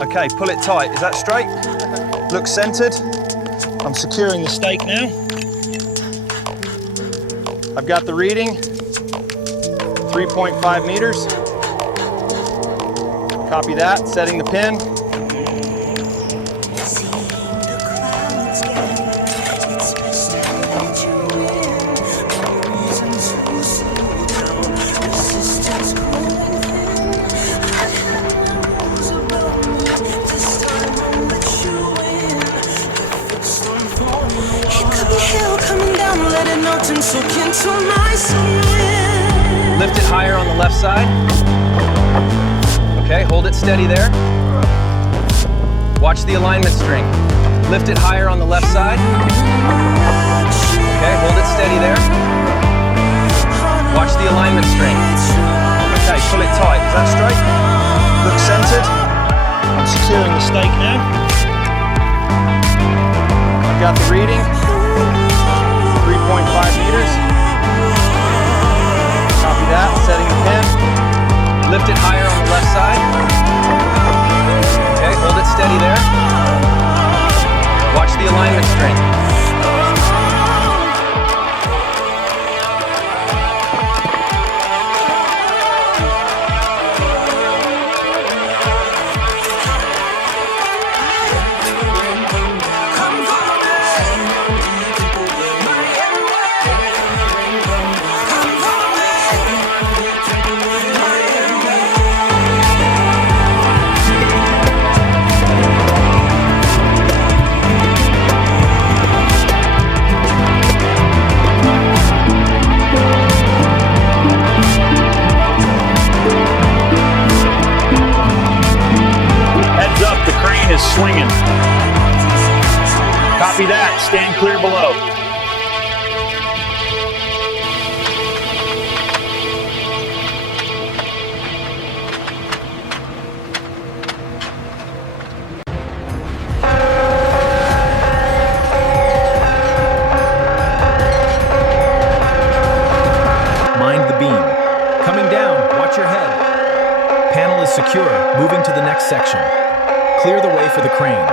Okay, pull it tight. Is that straight? Looks centered. I'm securing the stake now. I've got the reading, 3.5 meters. Copy that, setting the pin. Lift it higher on the left side. Okay, hold it steady there. Watch the alignment string. Lift it higher on the left side. Okay, hold it steady there. Watch the alignment string. Okay, pull it tight. Is that straight? Look centered. I'm securing the stake now. I've got the reading, 3.5 meters. Copy that, setting the pin. Lift it higher on the left side. Okay, hold it steady there. Watch the alignment string. Is swinging. Copy that. Stand clear below. Mind the beam. Coming down. Watch your head. Panel is secure. Moving to the next section. Clear the way for the crane.